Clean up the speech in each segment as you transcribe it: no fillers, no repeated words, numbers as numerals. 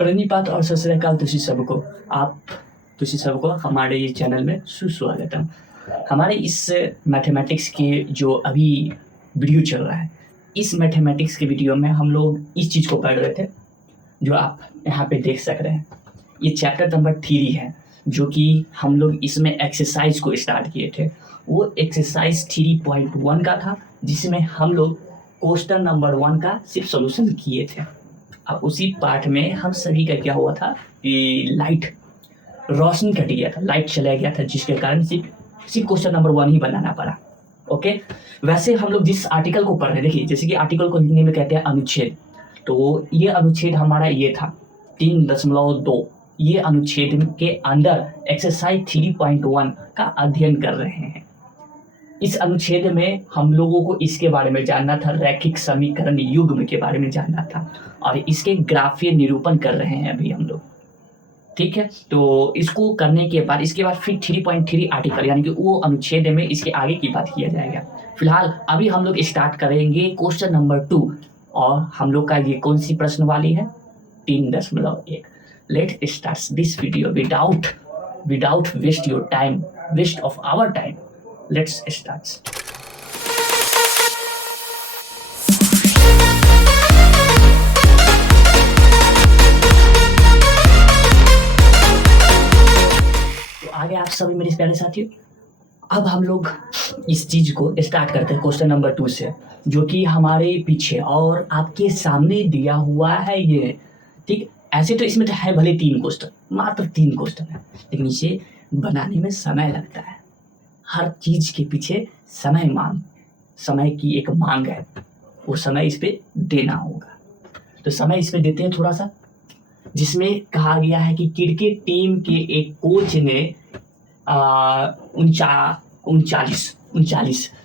प्रणिपात और सत श्री अकाल तुसी सबको हमारे ये चैनल में सुस्वागतम। हमारे इस मैथमेटिक्स के जो अभी वीडियो चल रहा है, इस मैथमेटिक्स के वीडियो में हम लोग इस चीज़ को पढ़ रहे थे जो आप यहाँ पे देख सक रहे हैं। ये चैप्टर नंबर 3 है जो कि हम लोग इसमें एक्सरसाइज को स्टार्ट किए थे। वो एक्सरसाइज 3.1 का था जिसमें हम लोग क्वेश्चन नंबर 1 का सिर्फ सॉल्यूशन किए थे। अब उसी पार्ट में हम सभी का क्या हुआ था कि लाइट रोशनी कट गया था, लाइट चला गया था, जिसके कारण सिर्फ क्वेश्चन नंबर 1 ही बनाना पड़ा। ओके, वैसे हम लोग जिस आर्टिकल को पढ़ रहे हैं, देखिए जैसे कि आर्टिकल को हिंदी में कहते हैं अनुच्छेद, तो ये अनुच्छेद हमारा ये था 3.2। ये अनुच्छेद के अंदर एक्सरसाइज 3.1 का अध्ययन कर रहे हैं। इस अनुच्छेद में हम लोगों को इसके बारे में जानना था, रैखिक समीकरण युग्म के बारे में जानना था, और इसके ग्राफीय निरूपण कर रहे हैं अभी हम लोग। ठीक है, तो इसको करने के बाद इसके बाद फिर 3.3 आर्टिकल यानी कि वो अनुच्छेद में इसके आगे की बात किया जाएगा। फिलहाल अभी हम लोग स्टार्ट करेंगे क्वेश्चन नंबर 2, और हम लोग का ये कौन सी प्रश्न वाली है 3.1। Let start this video without waste your time, waste of our time. Let's start. तो आगे आप सभी मेरे प्यारे साथियों, अब हम लोग इस चीज को स्टार्ट करते हैं क्वेश्चन नंबर 2 से, जो कि हमारे पीछे और आपके सामने दिया हुआ है ये। ठीक, ऐसे तो इसमें तो है भले 3 क्वेश्चन, मात्र 3 क्वेश्चन है, लेकिन इसे बनाने में समय लगता है। हर चीज के पीछे समय की एक मांग है, वो समय इस पे देना होगा। तो समय इस पे देते हैं थोड़ा सा, जिसमें कहा गया है कि क्रिकेट टीम के एक कोच ने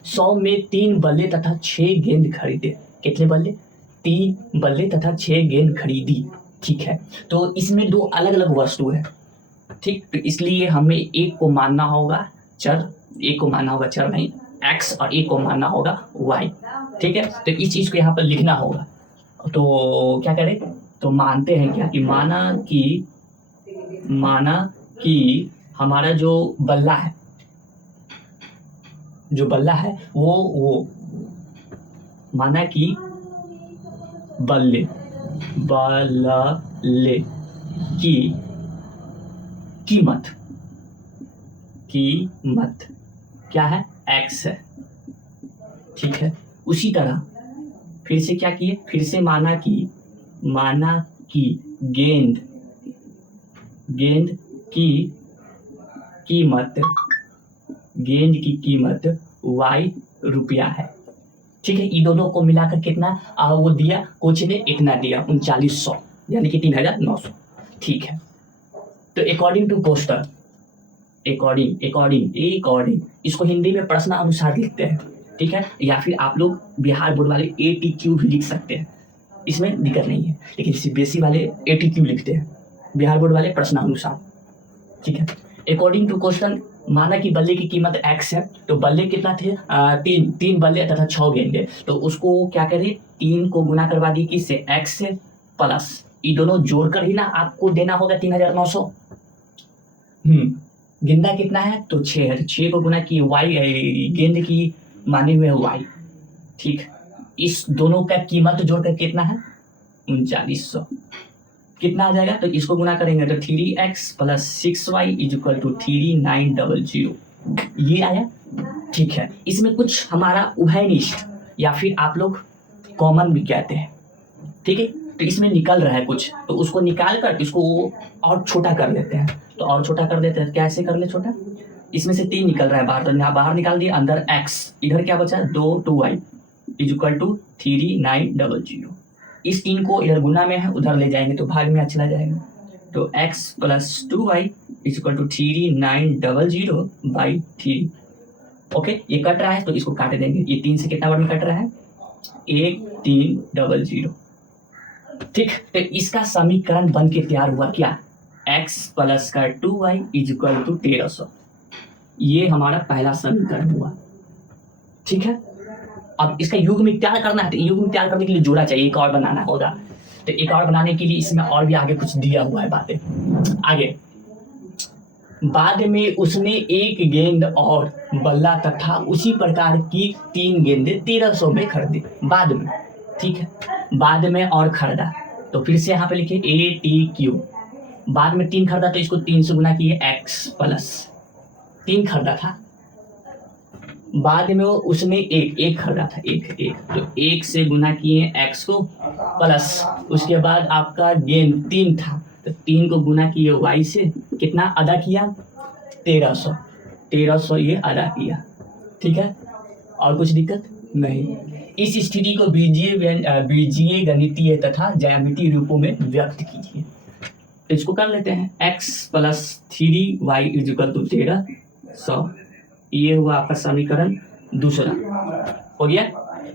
100 में 3 बल्ले तथा 6 गेंद खरीदे। कितने बल्ले? 3 बल्ले तथा 6 गेंद खरीदी। ठीक है, तो इसमें 2 अलग अलग वस्तु है। ठीक, तो इसलिए हमें एक को मानना होगा चर, एक को मानना होगा चर नहीं x, और एक को मानना होगा y। ठीक है, तो इस चीज को यहाँ पर लिखना होगा। तो क्या करें, तो मानते हैं क्या कि माना कि हमारा जो बल्ला है वो माना कि बल्ले की कीमत क्या है? x है। ठीक है, उसी तरह फिर से क्या किए, फिर से माना कि गेंद की कीमत y रुपया है। ठीक है, इन दोनों को मिलाकर कितना वो दिया, कोच ने इतना दिया 3900 यानी कि 3900। ठीक है, तो अकॉर्डिंग टू क्वेश्चन, अकॉर्डिंग इसको हिंदी में प्रश्न अनुसार लिखते हैं। ठीक है, या फिर आप लोग बिहार बोर्ड वाले ATQ भी लिख सकते हैं, इसमें दिक्कत नहीं है, लेकिन CBSE वाले ATQ लिखते हैं, बिहार बोर्ड वाले प्रश्न अनुसार। ठीक है, अकॉर्डिंग टू क्वेश्चन माना कि बल्ले की कीमत x है, तो बल्ले कितना थे? 3 बल्ले तथा 6 गेंदे। तो उसको क्या करें, 3 को गुना करवा दी किससे? x से, प्लस ये दोनों जोड़कर ही ना आपको देना होगा 3900। गेंदा कितना है? तो 6 है, तो 6 को गुना किए y, गेंद की माने हुए y। ठीक, इस दोनों का कीमत जोड़कर कितना है? 3900। कितना आ जाएगा? तो इसको गुना करेंगे तो 3x plus 6y equal to 3900। ये आया। ठीक है, इसमें कुछ हमारा उभयनिष्ठ या फिर आप लोग कॉमन भी कहते हैं। ठीक है, तो इसमें निकल रहा है कुछ, तो उसको निकाल कर इसको और छोटा कर लेते हैं। तो और छोटा कर देते हैं, कैसे कर ले छोटा? इसमें से 3 निकल रहा है बाहर, तो यहाँ बाहर निकाल दिया, अंदर x, इधर क्या बचा? 2y equal to 3900। इस 3 को इधर गुना में है, उधर ले जाएंगे तो भाग में चला जाएगा। तो x plus 2y equal to 3900/3। Okay, ये कट रहा है तो इसको काट देंगे। ये 3 से कितना बार में कट रहा है? 1300। ठीक, तो इसका समीकरण बन के तैयार हुआ क्या? x प्लस का 2y इक्वल टू 1300। ये हमारा पहला समीकरण हुआ। ठीक है, अब इसका युग्म तैयार करना है, तो युग्म तैयार करने के लिए जोड़ा चाहिए, एक और बनाना होगा। तो एक और बनाने के लिए इसमें और भी आगे कुछ दिया हुआ है बातें आगे। बाद में उसने एक गेंद और बल्ला तथा उसी प्रकार की 3 गेंदें 1300 में खरीदी। बाद में, ठीक है, बाद में और खरीदा, तो फिर से यहाँ पे लिखे ATQ। बाद में 3 खरीदा तो इसको 3 से गुना किए x प्लस 3 खरीदा था, बाद में वो उसने एक खरीदा था, एक तो 1 से गुना किए x को प्लस उसके बाद आपका गेंद 3 था तो 3 को गुना किए y से, कितना अदा किया 1300 ये अदा किया। ठीक है, और कुछ दिक्कत नहीं। इस स्थिति को बीजीय गणितीय तथा ज्यामितीय रूपों में व्यक्त कीजिए। तो इसको कर लेते हैं, x plus 3y equal to 1300, ये हुआ आपका समीकरण दूसरा हो गया।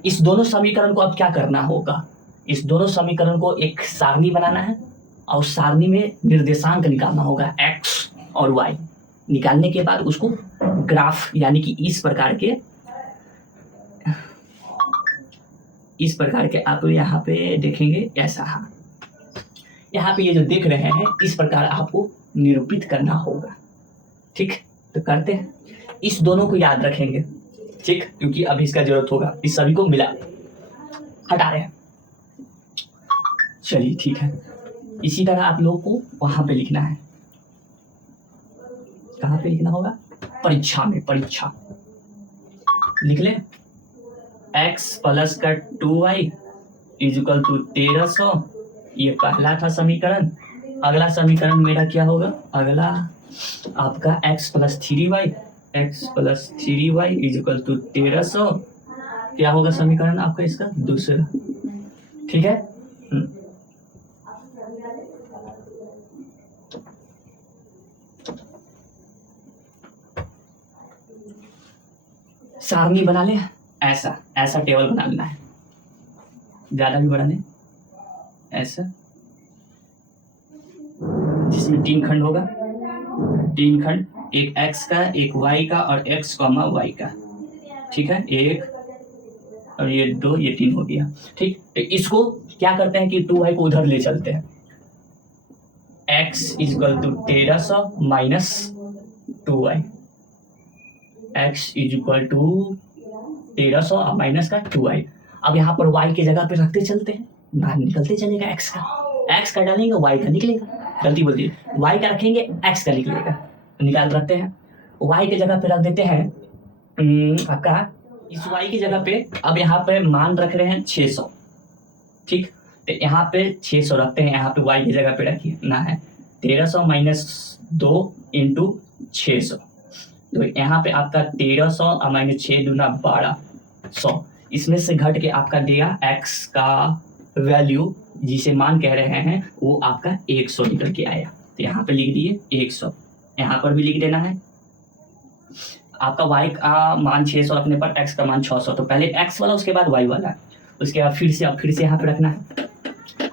इस दोनों समीकरण को अब क्या करना होगा, इस दोनों समीकरण को एक सारणी बनाना है और सारणी में निर्देशांक निकालना होगा x और y। निकालने के बाद उसको ग्राफ यानी कि इस प्रकार के आप यहाँ पे देखेंगे ऐसा, हाँ यहाँ पे ये जो देख रहे हैं इस प्रकार आपको निरूपित करना होगा। ठीक, तो करते हैं, इस दोनों को याद रखेंगे, ठीक, क्योंकि अभी इसका जरूरत होगा। इस सभी को मिला हटा रहे हैं, चलिए ठीक है। इसी तरह आप लोगों को वहां पे लिखना है, कहाँ पे लिखना होगा, परीक्षा में, परीक्षा लिख ले x प्लस का 2y इक्वल टू 1300, ये पहला था समीकरण। अगला समीकरण मेरा क्या होगा, अगला आपका x plus 3y equal to 1300 क्या होगा समीकरण आपका इसका दूसरा। ठीक है, सारणी बना ले, ऐसा टेबल बना लेना है, ज्यादा भी बड़ा नहीं, ऐसा जिसमें 3 खंड होगा, 3 खंड, एक x का, एक y का और x, y का। ठीक है, 1 और ये 2, ये 3 हो गया। ठीक, तो इसको क्या करते हैं कि 2y को उधर ले चलते हैं, x equal to 1300 minus 2y, x equal to 1300 minus का 2y। अब यहाँ पर y की जगह पे रखते चलते हैं, बाहर निकलते चलेगा, x का डालेंगे y का निकलेगा, गलती बोल दी, y का रखेंगे x का निकलेगा, निकाल रखते हैं। y की जगह पे रख देते हैं आपका, इस y की जगह पे अब यहाँ पे मान रख रहे हैं 600। ठीक, तो यहाँ पे 600 रखते हैं, यहाँ पे y की जगह पे रखिए ना है 1300 माइनस 2 इंटू 600, तो यहाँ पे आपका 1300 माइनस 6 दूना 1200, इसमें से घट के आपका दिया x का वैल्यू जिसे मान कह रहे हैं वो आपका 100 निकल के आया। तो यहाँ पे लिख दिए 100, यहाँ पर भी लिख देना है। आपका y का मान 600 रखने पर x का मान 600, तो पहले x वाला उसके बाद y वाला, उसके बाद फिर से यहाँ पे रखना है।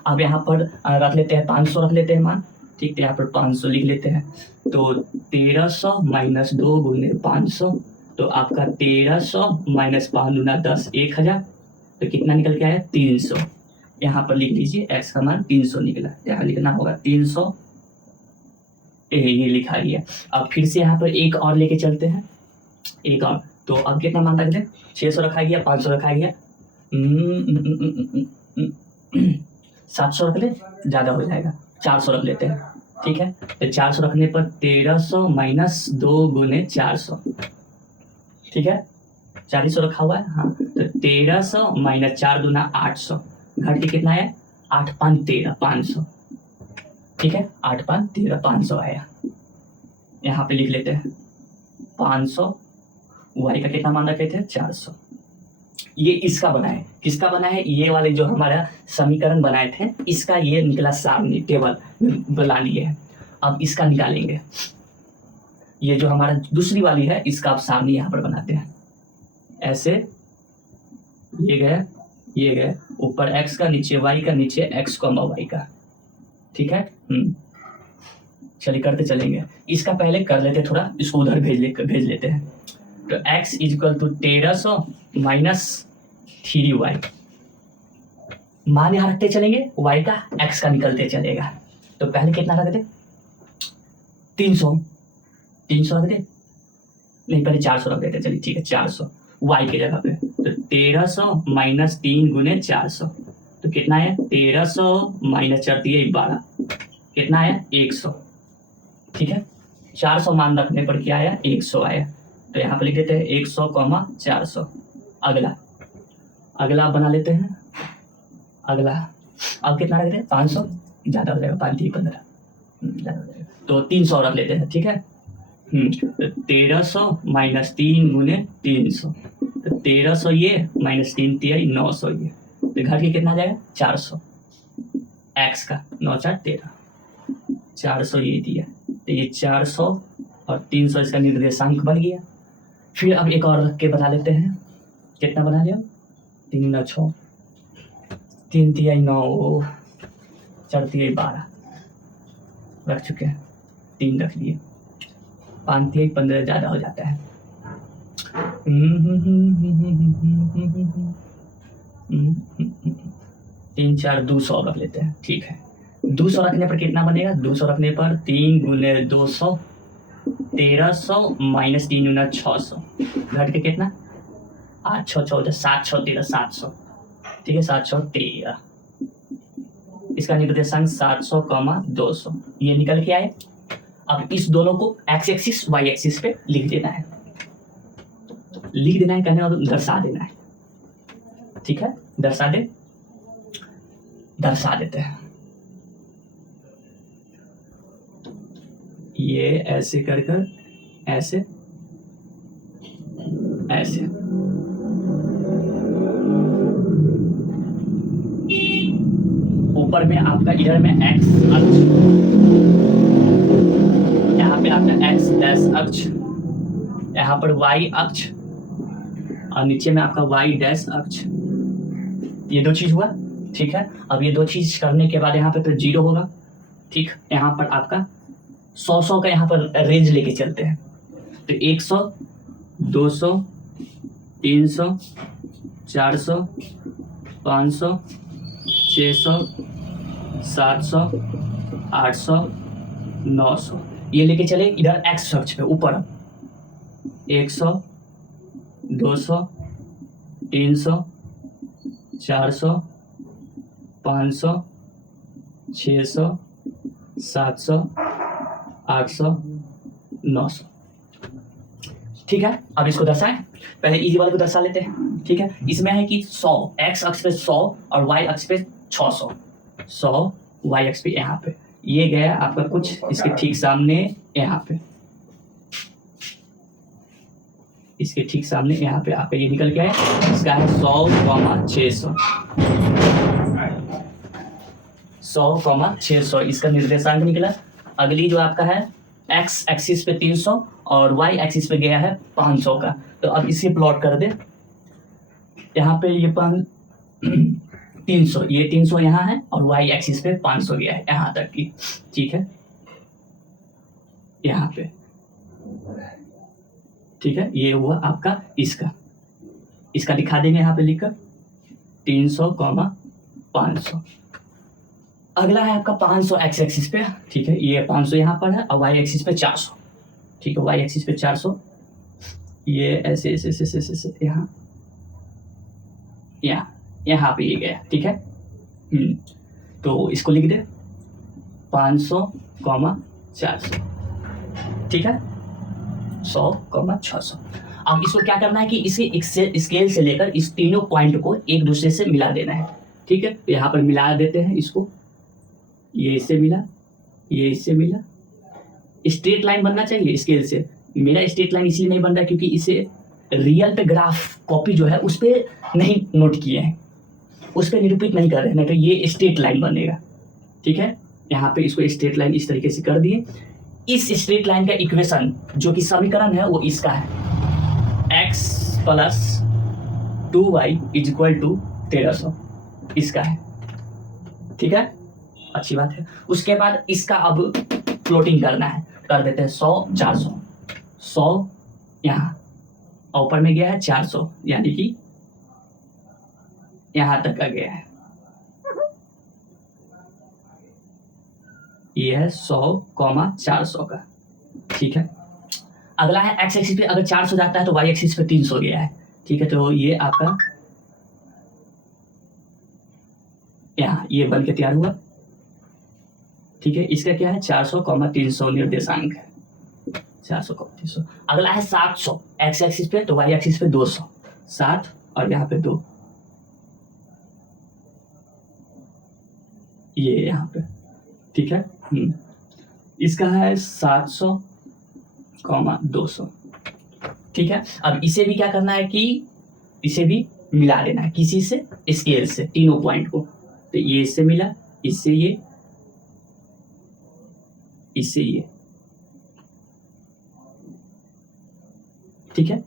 अब यहाँ पर रख लेते हैं 500 रख लेते हैं मान, ठीक, तो यहाँ पर 500 लिख लेते हैं। तो 1300 माइनस 2 गुने 500, तो आपका 1300 माइनस 5 गुना 10, 1000, तो कितना निकल के आया 300। यहाँ पर लिख लीजिए x का मान 300 निकला, यहाँ लिखना होगा 300, ये लिखा गया। अब फिर से यहाँ पर एक और लेके चलते हैं, एक और, तो अब कितना मान रख दें, 600 रखा गया, 500 रखा गया, 700 रख ले, ज़्यादा हो जाएगा, 400 रख लेते हैं। ठीक है, तो 400 रखने पर 1300 माइनस 2 गुने 400, ठीक है, 4000 रखा हुआ है, हाँ, तो 1300 माइनस 4 दूना 800, घट के कितना है 8 5 13 500। ठीक है, 8 5 13 500 आया। यहाँ पे लिख लेते हैं 500, y का कितना मान रखे थे 400। ये इसका बना है, किसका बना है, ये वाले जो हमारा समीकरण बनाए थे इसका ये निकला सारणी टेबल बना लिए है। अब इसका निकालेंगे, ये जो हमारा दूसरी वाली है इसका आप सारणी यहाँ पर बनाते हैं, ऐसे ये गए ऊपर x का, नीचे y का, नीचे x, y का। ठीक है, चलिए करते चलेंगे। इसका पहले कर लेते थोड़ा, इसको उधर भेज लेते हैं। तो x equal to 1300 minus 3y मान यहाँ रखते चलेंगे, y का x का निकलते चलेगा। तो पहले कितना रख दे, 300 रख दे, नहीं पहले 400 रख देते, चलिए ठीक है 400 y के जगह पे। तो 1300 माइनस 3 गुने 400, तो कितना है 1300 माइनस 4 दिए 12, कितना आया 100। ठीक है, 400 मान रखने पर क्या आया 100 आया। तो यहाँ पर लिख देते हैं 100 400। अगला बना लेते हैं। अगला अब कितना रख दें 500, ज़्यादा हो जाएगा 5 3 15 ज़्यादा हो जाएगा, तो 300 रख लेते हैं। ठीक है, तो 1300 माइनस 3 गुने 300, तो 1300 ये माइनस 3 3 900 ये, तो घर के कितना आ जाएगा 400 x का 9 4 13, 400 ये दिया, तो ये 400 और 300 इसका निर्देशांक बन गया। फिर अब एक और रख के बना लेते हैं। कितना बना लिया 3 9 6, 3 3 9 4 3 12 रख चुके हैं, 3 रख लिए, 5 3 15 ज़्यादा हो जाता है। 3 4 200 रख लेते हैं। ठीक है, 200 रखने पर कितना बनेगा, 200 रखने पर 3 गुने 200 1300 माइनस 3 गुना 600, घट के कितना 8 6 14 7 6 13 700। ठीक है, 7 6 13, इसका निर्देशांक 700 200 ये निकल के आए। अब इस दोनों को x एक्सिस y एक्सिस पे लिख देना है, कहने और दर्शा देना है। ठीक है, दर्शा देते हैं। ये ऐसे कर ऐसे ऐसे, ऊपर में आपका इधर में x अक्ष, यहाँ पे आपका x डैश अक्ष, यहाँ पर y अक्ष और नीचे में आपका y डैश अक्ष, ये 2 चीज हुआ। ठीक है, अब ये 2 चीज करने के बाद यहाँ पे तो 0 होगा। ठीक, यहाँ पर आपका 100 का यहाँ पर रेंज लेके चलते हैं, तो 100 200 300 400 500 600 700 800 900 ये लेके चले इधर x अक्ष पे ऊपर 100 200 300 400 500 600 700 800 900। ठीक है, अब इसको दर्शाएं, पहले इजी वाले को दर्शा लेते हैं। ठीक है, इसमें है कि 100 x अक्ष पे 100 और y अक्ष पे 600, 100 y अक्ष पे यहाँ पे ये गया आपका कुछ इसके ठीक सामने यहाँ पे, इसके ठीक सामने यहाँ पे आपका ये निकल के आया, इसका है 100 600 इसका निर्देशांक निकला। अगली जो आपका है x एक्सिस पे 300 और y एक्सिस पे गया है 500 का, तो अब इसे प्लॉट कर दे। यहाँ पे ये 300 ये 300 यहाँ है और y एक्सिस पे 500 गया है यहाँ तक की। ठीक है, यहाँ पे ठीक है, ये हुआ आपका इसका दिखा देंगे यहाँ पे लिखकर 300 500। अगला है आपका 500 x एक्सिस पे। ठीक है, ये 500 यहाँ पर है और y एक्सिस पे 400। ठीक है, y एक्सिस पे 400, ये ऐसे ऐसे ऐसे ऐसे यहाँ पे ये गया। ठीक है, तो इसको लिख दे 500 400। ठीक है, 100 600। अब इसको क्या करना है कि इसे स्केल से लेकर इस तीनों पॉइंट को एक दूसरे से मिला देना है। ठीक है, तो यहाँ पर मिला देते हैं इसको, ये इससे मिला, ये इससे मिला, स्ट्रेट लाइन बनना चाहिए स्केल से। मेरा स्ट्रेट लाइन इसलिए नहीं बन रहा है क्योंकि इसे रियल पे ग्राफ कॉपी जो है उस पर नहीं नोट किए हैं, उस पर निरूपित नहीं कर रहे हैं, नहीं तो ये स्ट्रेट लाइन बनेगा। ठीक है, यहाँ पे इसको स्ट्रेट लाइन इस तरीके से कर दिए। इस स्ट्रेट लाइन का इक्वेशन जो कि समीकरण है वो इसका है, x plus 2y is equal to 1300 इसका है। ठीक है, अच्छी बात है। उसके बाद इसका अब प्लॉटिंग करना है, कर देते हैं 100 400, 100 यहाँ और ऊपर में गया है 400 यानी कि यहाँ तक आ गया है। ये है 100,400 का, ठीक है। अगला है एक्स एक्सिस पे अगर 400 जाता है तो वाई एक्सिस पे 300 गया है, ठीक है। तो ये आपका यहाँ ये बन के तैयार हुआ, ठीक है। इसका क्या है 400,300 निर्देशांक है, 400,300। अगला है 700 एक्स एक्सिस पे तो वाई एक्सिस पे 200, 7 और यहाँ पे 2, ये यहाँ पे, ठीक है। इसका है 700,200, ठीक है। अब इसे भी क्या करना है कि इसे भी मिला लेना है किसी से, स्केल से, तीनों पॉइंट को। तो ये इससे मिला, इससे ये, इससे ये, ठीक है।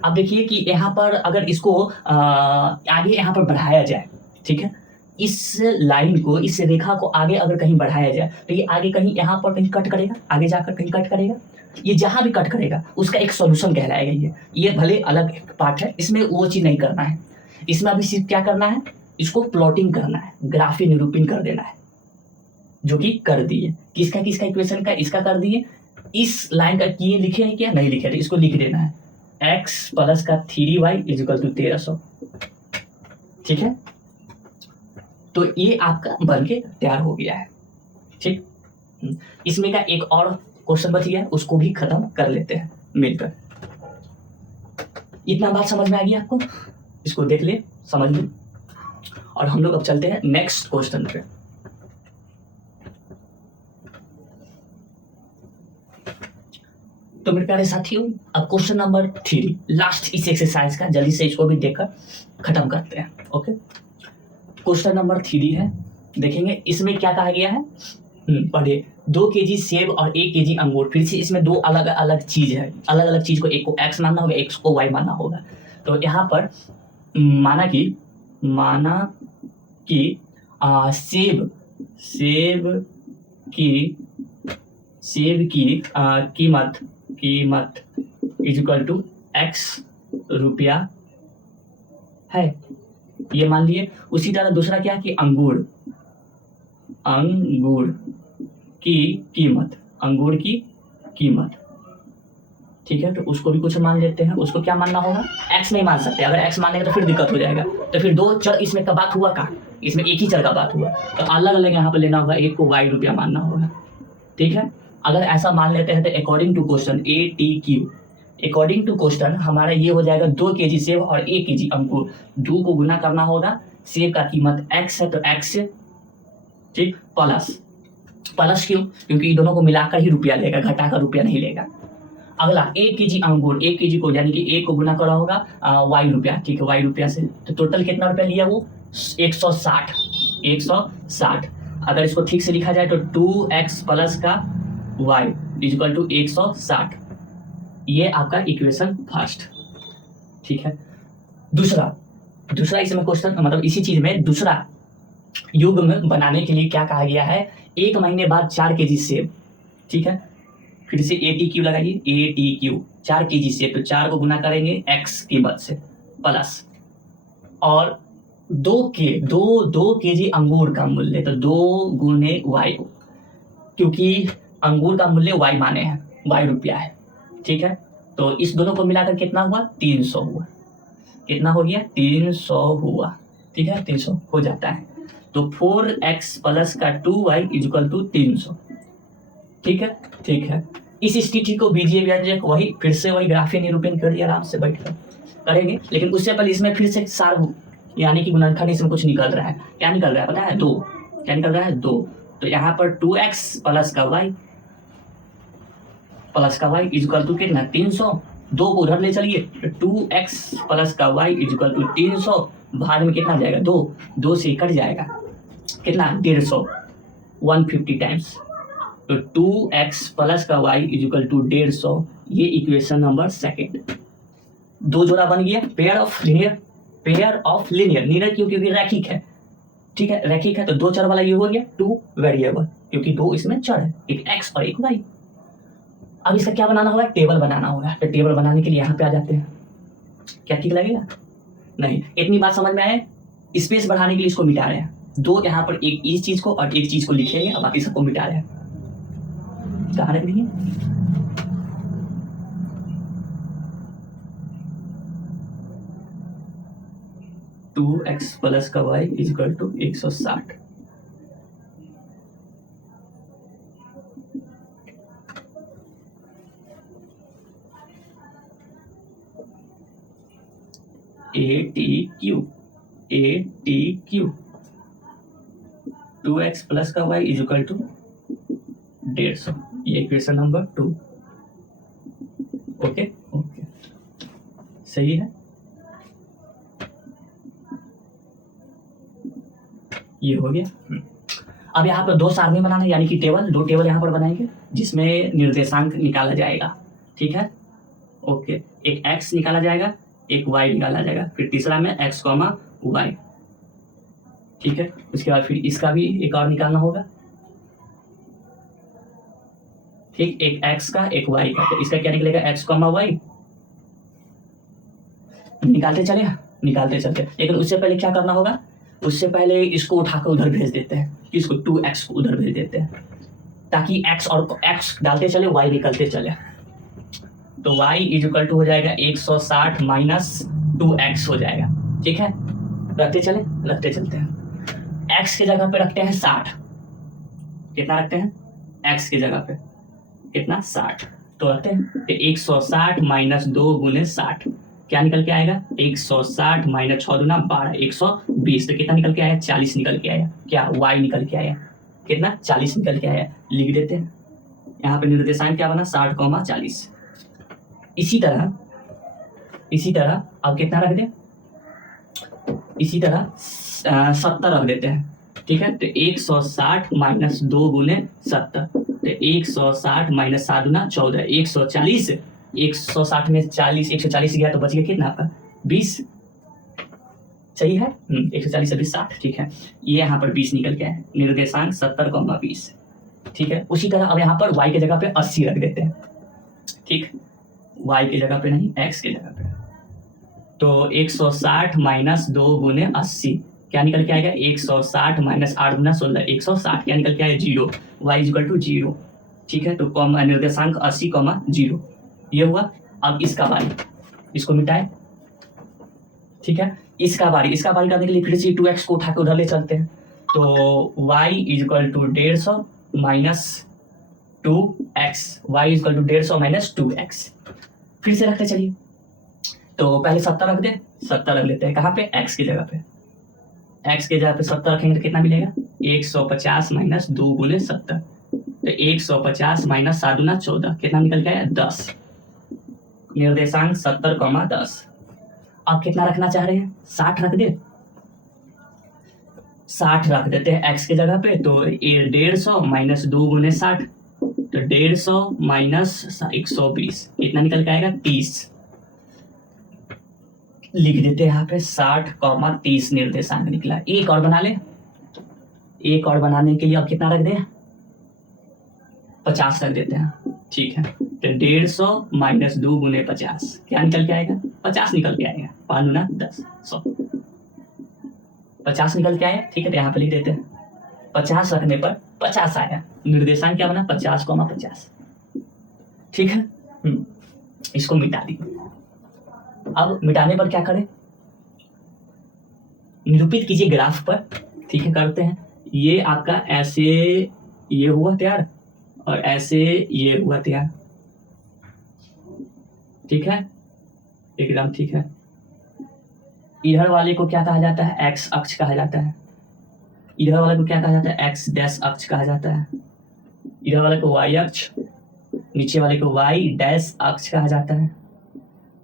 अब देखिए कि यहाँ पर अगर इसको आगे यहाँ पर बढ़ाया जाए, ठीक है, इस लाइन को, इस रेखा को आगे अगर कहीं बढ़ाया जाए तो ये आगे कहीं यहाँ पर कहीं कट करेगा, आगे जाकर कहीं कट करेगा, ये जहां भी कट करेगा उसका एक सॉल्यूशन कहलाएगा। ये भले अलग पार्ट है, इसमें वो चीज नहीं करना है। इसमें अभी सिर्फ क्या करना है, इसको प्लॉटिंग करना है, ग्राफी निरूपण कर देना है, जो कि कर दिए। किसका किसका इक्वेशन का, इसका कर दिए। इस लाइन का किए लिखे है क्या, नहीं लिखे, तो इसको लिख देना है x प्लस का 3y इक्वल टू 1300, ठीक है। तो ये आपका बन के तैयार हो गया है, ठीक। इसमें का एक और क्वेश्चन बच गया, उसको भी खत्म कर लेते हैं मिलकर। इतना बात समझ में आ गया आपको, इसको देख ले, समझ लो, और हम लोग अब चलते हैं नेक्स्ट क्वेश्चन पे। तो मेरे प्यारे साथियों, अब क्वेश्चन नंबर 3, लास्ट इस एक्सरसाइज का, जल्दी से इसको भी देखकर खत्म करते हैं। ओके, क्वेश्चन नंबर 3 है, देखेंगे इसमें क्या कहा गया है। पढ़िए, 2 kg सेब और 1 kg अंगूर। फिर से इसमें दो अलग अलग चीज है, अलग अलग चीज को, एक को x मानना होगा, एक को y मानना होगा। तो यहाँ पर माना कि सेब की कीमत इक्वल टू x रुपया है, ये मान लिए। उसी तरह दूसरा क्या कि अंगूर की कीमत, ठीक है। तो उसको भी कुछ मान लेते हैं, उसको क्या मानना होगा, x नहीं मान सकते, अगर x मानेंगे तो फिर दिक्कत हो जाएगा। तो फिर दो चर इसमें का बात हुआ, कहाँ, इसमें एक ही चर का बात हुआ, तो अलग अलग यहाँ पे लेना होगा, एक को y रुपया मानना होगा, ठीक है। अगर ऐसा मान लेते हैं तो according to question according to question हमारा ये हो जाएगा 2 kg सेब और 1 kg अंगूर। 2 को गुना करना होगा, सेब का कीमत x है तो x, ठीक, प्लस क्यों, क्योंकि दोनों को मिलाकर ही रुपया लेगा, घटाकर रुपया नहीं लेगा। अगला 1 kg अंगूर, 1 kg को यानी कि 1 को गुना करा होगा y रुपया, ठीक है, y रुपया से। तो टोटल कितना रुपया लिया वो, 160। अगर इसको ठीक से लिखा जाए तो 2x प्लस का y इक्वल टू 160, ये आपका इक्वेशन फर्स्ट, ठीक है। दूसरा इसमें क्वेश्चन, मतलब इसी चीज में दूसरा युग्म बनाने के लिए क्या कहा गया है, 1 महीने बाद 4 kg सेब, ठीक है। फिर से ATQ लगाइए, ATQ 4 kg सेब, तो 4 को गुना करेंगे x कीमत से, प्लस और 2 kg अंगूर का मूल्य, तो 2 गुने y, क्योंकि अंगूर का मूल्य y माने हैं, y रुपया है, ठीक है। तो इस दोनों को मिलाकर कितना हुआ, 300 हुआ। कितना हो गया, 300 हुआ, ठीक है, 300 हो जाता है। तो 4x प्लस का 2y इक्वल टू 300, ठीक है। इस स्थिति को बीजीय व्यंजक वही, फिर से वही ग्राफीय निरूपण करिए, आराम से बैठकर करेंगे। लेकिन उससे पहले इसमें फिर से सार यानी कि गुणनखंड इसमें कुछ निकल रहा है। क्या निकल रहा है पता है, 2। क्या निकल रहा है, 2। तो यहाँ पर 2x प्लस का y इक्वल टू कितना, 300। 2 को उधर ले चलिए, तो 2x प्लस का y इक्वल टू 300, भाग में कितना जाएगा, 2 से कट जाएगा, कितना, 150, 150 टाइम्स। तो 2x प्लस का y इक्वल टू 150, ये इक्वेशन नंबर 2। 2 जोड़ा बन गया, पेयर ऑफ लीनियर क्यों, क्योंकि रैखिक है, ठीक है, रैखिक है। तो 2 चर वाला ये हो गया 2 वेरिएबल, क्योंकि 2 इसमें चर है, एक x और एक y। अब इसका क्या बनाना होगा, टेबल बनाना होगा। तो टेबल बनाने के लिए यहाँ पे आ जाते हैं। क्या ठीक लगेगा, नहीं, इतनी बात समझ में आए। स्पेस बढ़ाने के लिए इसको मिटा रहे हैं, दो यहाँ पर एक इस चीज को और एक चीज को लिखेंगे और बाकी सबको मिटा रहे हैं। कहाँ रख दिए? टू एक्स प्लस का y equal to 160। A T Q 2x plus का वाई इजकल टू 150। ये इक्वेशन नंबर 2। ओके ओके, सही है। ये हो गया। अब यहाँ पर दो सारणी बनाना है, यानी कि दो टेबल यहाँ पर बनाएंगे जिसमें निर्देशांक निकाला जाएगा। ठीक है, ओके। एक x निकाला जाएगा, एक y निकाला जाएगा, फिर तीसरा में x, y। ठीक है, उसके बाद फिर इसका भी एक और निकालना होगा। ठीक, एक x का एक y का, तो इसका क्या निकलेगा? x, y। निकालते चलते, लेकिन उससे पहले क्या करना होगा? उससे पहले इसको उठाकर उधर भेज देते हैं। इसको 2x को उधर भेज देते हैं ताकि x और x डालते चले, y निकलते चले। तो y इजकल टू हो जाएगा 160 माइनस 2x हो जाएगा। ठीक है, रखते चलते हैं। x के जगह पे रखते हैं 60। कितना रखते हैं? x के जगह पे कितना? 60। तो रखते हैं, तो 160 माइनस 2 गुने 60 क्या निकल के आएगा? 160 माइनस 6 दूना 12, 120। तो कितना निकल के आया? 40 निकल के आया। क्या? y निकल के आया। कितना? 40 निकल के आया। लिख देते हैं, यहाँ पे निर्देशांक क्या बना? 60, 40। इसी तरह अब कितना रख दें? इसी तरह 70 रख देते हैं। ठीक है, तो 160 माइनस 2 गुने 70, तो 160 माइनस 7 गुना 14, 140। 160 में 140 गया तो बच गया कितना आपका? 20। सही है, 140 से 20 60। ठीक है, ये यहाँ पर 20 निकल के आए। निर्देशांक 70, 20। ठीक है, उसी तरह अब यहाँ पर y के जगह पे 80 रख देते हैं। ठीक, y के जगह पे नहीं, x के जगह पे। तो 160 माइनस 2 गुने 80 क्या निकल के आएगा? 160 माइनस 8 गुना 16, 160 क्या निकल के आएगा? 0। y equal to 0। ठीक है, तो निर्देशांक 80, 0 ये हुआ। अब इसका बारी, इसको मिटाए। ठीक है, इसका बारी करने के लिए फिर से 2x को उठा के उधर ले चलते हैं। तो y equal to 150 minus 2x, y equal to 150 minus 2x। फिर से रखते चलिए, तो पहले 70 रख दे, 70 रख लेते हैं। कहाँ पे? x की जगह पे। x के जगह पे 70 रखेंगे तो कितना मिलेगा? 150 माइनस 2 गुने 70, तो 150 माइनस 7 गुना 14 कितना निकल के आया? 10। निर्देशांक 70, 10। अब कितना रखना चाह रहे हैं? 60 रख दे, 60 रख देते हैं x के जगह पे। तो 150 माइनस 2 गुने 60, तो 150 माइनस 120 कितना निकल के आएगा? 30। लिख देते हैं यहाँ पे 60, 30 निर्देशांक निकला। एक और बना ले। एक और बनाने के लिए अब कितना रख दे? 50 रख देते हैं। ठीक है, तो 150 माइनस 2 गुने 50 क्या निकल के आएगा? 50 निकल के आएगा। 5 गुना 10, 100। 50 निकल के आया। ठीक है, तो यहाँ पे लिख देते हैं 50 रखने पर 50 आया। निर्देशांक क्या बना? 50, 50। ठीक है, इसको मिटा दी। अब मिटाने पर क्या करें? निरूपित कीजिए ग्राफ पर। ठीक है, करते हैं। ये आपका ऐसे ये हुआ तैयार और ऐसे ये हुआ तैयार। ठीक है, एकदम ठीक है। इधर वाले को क्या कहा जाता है? एक्स अक्ष कहा जाता है। इधर वाले को क्या कहा जाता है? एक्स डैश अक्ष कहा जाता है। इधर वाले को वाई अक्ष, नीचे वाले को वाई डैश अक्ष कहा जाता है।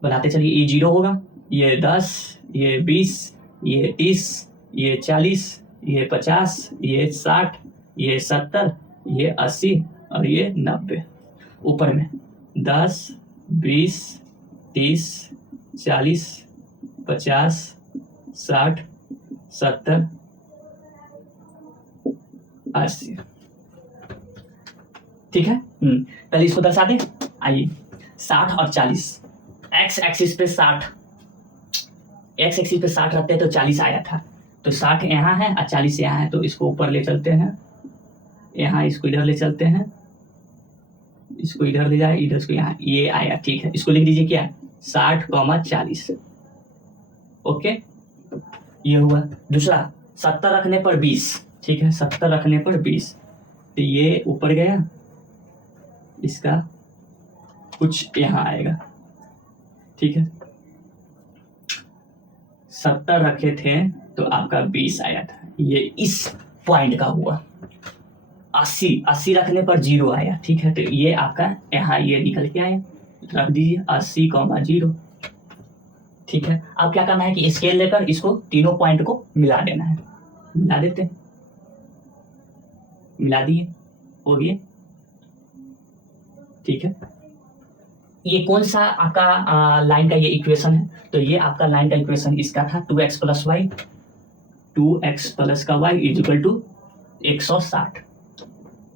बनाते चलिए। ये 0 होगा, ये 10, ये 20, ये 30, ये 40, ये 50, ये 60, ये 70, ये 80 और ये 90। ऊपर में 10, 20, 30, 40, 50, 60, 70, 80। ठीक है, पहले इसको दर्शा दे। आइए, 60 और 40। एक्स एक्सिस पे 60, एक्स एक्सिस पे 60 रखते हैं तो 40 आया था। तो 60 यहाँ है और 40 यहाँ है, तो इसको ऊपर ले चलते हैं, यहाँ इसको इधर ले चलते हैं, इसको इधर ले जाए, इधर इसको यहाँ, ये आया। ठीक है, इसको लिख दीजिए क्या, 60,40। ओके, ये हुआ। दूसरा 70 रखने पर 20। ठीक है, 70 रखने पर 20, तो ये ऊपर गया, इसका कुछ यहाँ आएगा। ठीक है, 70 रखे थे तो आपका 20 आया था, ये इस पॉइंट का हुआ। 80 रखने पर 0 आया। ठीक है, तो ये आपका यहाँ ये निकल के आया, रख दीजिए 80,0। ठीक है, अब क्या करना है कि स्केल लेकर इसको तीनों पॉइंट को मिला देना है। मिला देते हैं, मिला दिए, हो गया। ठीक है, ये कौन सा आपका लाइन का ये इक्वेशन है, तो ये आपका लाइन का इक्वेशन इसका था 2x plus y, 2x plus का y इक्वल टू 160,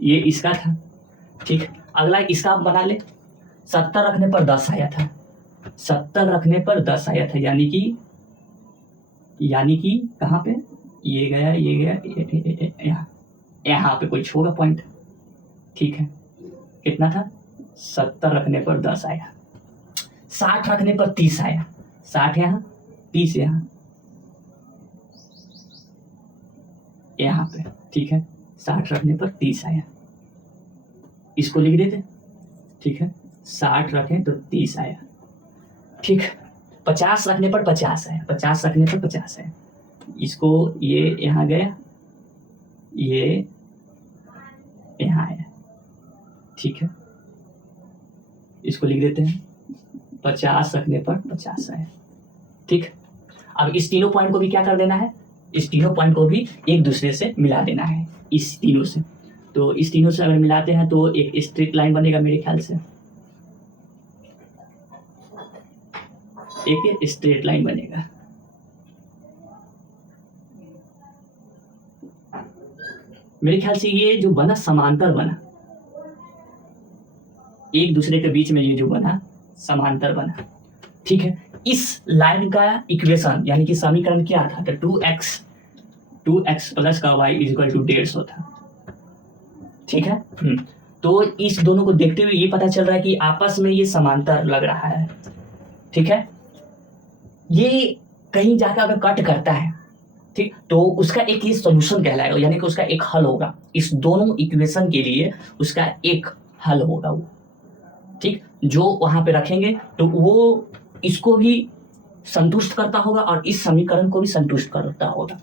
ये इसका था। ठीक, अगला इसका आप बना ले। 70 रखने पर 10 आया था, 70 रखने पर 10 आया था, यानी कि कहाँ पे ये गया, ये गया यहाँ पे कोई होगा पॉइंट। ठीक है, कितना था, 70 रखने पर 10 आया। 60 रखने पर 30 आया, 60 यहाँ, 30 यहाँ पे। ठीक है, 60 रखने पर 30 आया, इसको लिख देते। ठीक है, 60 रखें तो 30 आया। ठीक, 50 रखने पर 50 आया, 50 रखने पर 50 आया, इसको ये यहाँ गया, ये यहाँ आया। ठीक है, इसको लिख देते हैं, 50 रखने पर 50 आया। ठीक, अब इस तीनों पॉइंट को भी क्या कर देना है, इस तीनों पॉइंट को भी एक दूसरे से मिला देना है, इस तीनों से। तो इस तीनों से अगर मिलाते हैं तो एक स्ट्रेट लाइन बनेगा मेरे ख्याल से, एक स्ट्रेट लाइन बनेगा। मेरे ख्याल से ये जो बना समांतर बना, एक दूसरे के बीच में ये जो बना समांतर बना। ठीक है, इस लाइन का इक्वेशन यानी कि समीकरण क्या था, तो 2x प्लस का y इक्वल टू 150 था। ठीक है, तो इस दोनों को देखते हुए ये पता चल रहा है कि आपस में ये समांतर लग रहा है। ठीक है, ये कहीं जाकर अगर कट करता है, ठीक, तो उसका एक ये सॉल्यूशन कहलाएगा, यानी कि उसका एक हल होगा। इस दोनों इक्वेशन के लिए उसका एक हल होगा वो। ठीक, जो वहां पे रखेंगे तो वो इसको भी संतुष्ट करता होगा और इस समीकरण को भी संतुष्ट करता होगा।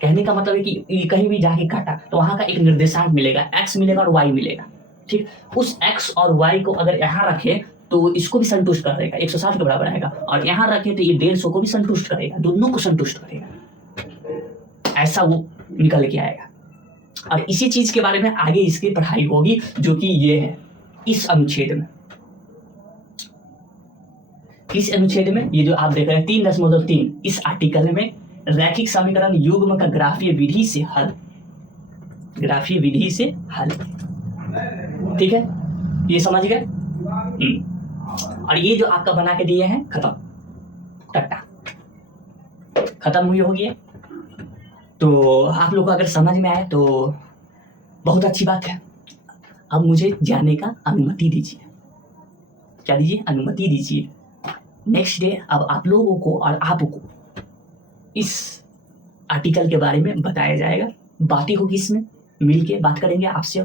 कहने का मतलब है कि कहीं भी जाके काटा तो वहां का एक निर्देशांक मिलेगा, x मिलेगा और y मिलेगा। ठीक, उस x और y को अगर यहाँ रखे तो इसको भी संतुष्ट करेगा, 160 के बराबर आएगा, और यहाँ रखे तो ये 150 को भी संतुष्ट करेगा, दोनों को संतुष्ट करेगा, ऐसा वो निकल के आएगा। और इसी चीज के बारे में आगे इसकी पढ़ाई होगी, जो कि ये है इस अनुच्छेद में। इस अनुच्छेद में ये जो आप देख रहे हैं 3.3, इस आर्टिकल में रैखिक समीकरण युग्म का ग्राफीय विधि से हल, ग्राफीय विधि से हल। ठीक है, ये समझ गए। और ये जो आपका बना के दिए हैं खत्म, टट्टा खत्म हुई होगी। तो आप लोग को अगर समझ में आए तो बहुत अच्छी बात है। अब मुझे जाने का अनुमति दीजिए। क्या दीजिए, अनुमति दीजिए। नेक्स्ट डे अब आप लोगों को और आपको इस आर्टिकल के बारे में बताया जाएगा, बातें होगी, इसमें मिल के बात करेंगे आपसे।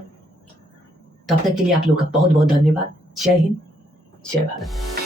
तब तक के लिए आप लोग का बहुत बहुत धन्यवाद। जय हिंद, जय भारत।